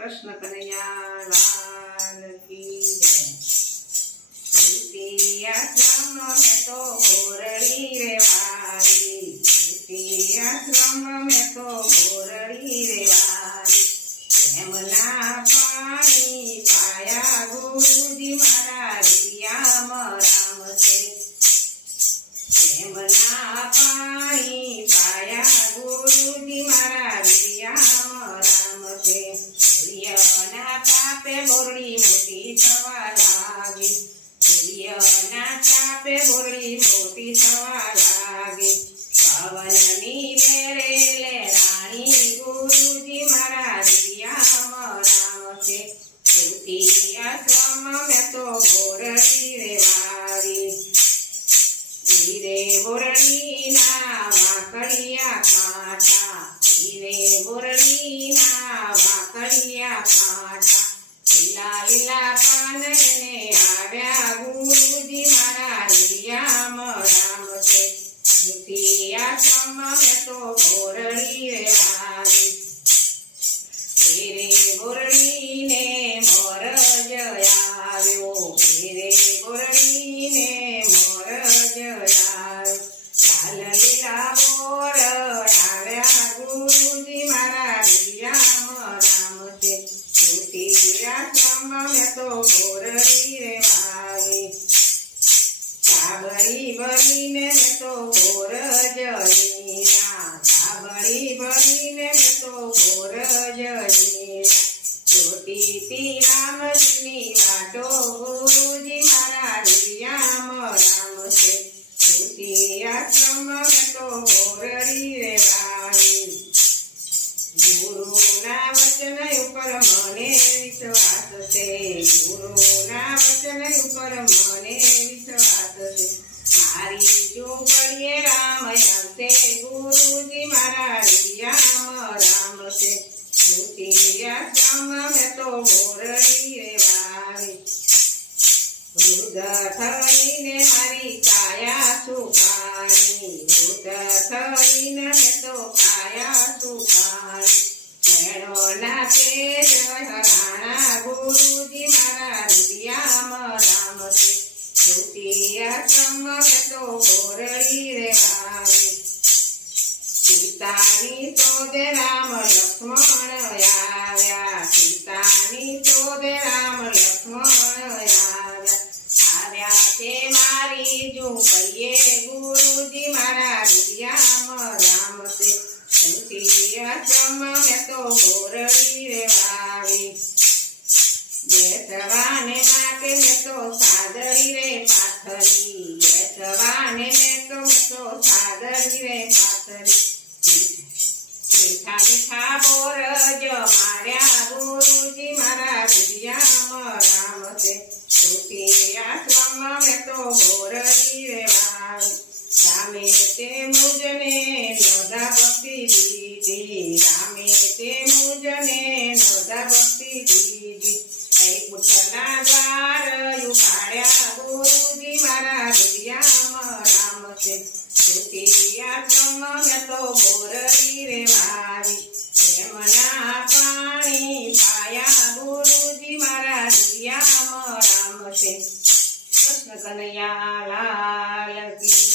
કૃષ્ણ કનૈયા લાલ કી જય તુલસી આશ્રમ મેં તો ગોરડી રે વાળી તુલસી આશ્રમ મેં તો ગોરડી રે પ્રેમના પાણી પાયા ગુરુજી મારા રિયા રામ છે પ્રેમના ચાપે બોરડી મોટી થવા લાગી. પવનની વેરે લે રાણી ગુરુજી મારા રિયામ રામ છે તુલસી આશ્રમ મેં તો બોરડી રે વાવી. ધીરે બોરડીના વાકડિયા કાંટા. ધીરે બોરડીના મેં તો બોરડી રે સાબરી ભરીને તો ગોર જઈના સાબરી ભરીને તો ગોર જઈના જોતી રામજીની વાટો ગુરુજી મારા રિયામ રામ છે. તુલસી આશ્રમ તો કોરડી રે ગુરુ ગુરુના વચન ઉપર મને વિશ્વાસ છે. ગુરુના વચન ઉપર મને વિશ્વાસ છે. મારી જોગડીએ રામ આવશે ગુરુજી મારા રામ રામ છે. દુતિયા મેં તો બોરડી વાવી વૃદ્ધ થઈને મારી કાયા ના હરાણા ગુરુજી મારા રુદિયામ રામ છે ધૃતિયા શ્રમ તો ગોરડી રે આવે સીતાની તો રામ લક્ષ્મણ તુલસી મેં તો ગોરડી રે પાથરી. બેસવાને મેં તો મેં ગુરુજી મારા રામ છે. તુલસી આશ્રમ મેં તો બોરડી દીજી રામે તે મુજને નોધા ભક્તિ દીજી હૈ પુઠના દ્વાર ઉપાડ્યા ગુરુજી મારા હૃદયામ રામ છે. તૃતીયાત્મ મેં તો બોરવી રે મારી. પ્રેમના પાણી પાયા ગુરુજી મારા હૃદયામ રામ છે. કૃષ્ણ કનૈયા લાલ કી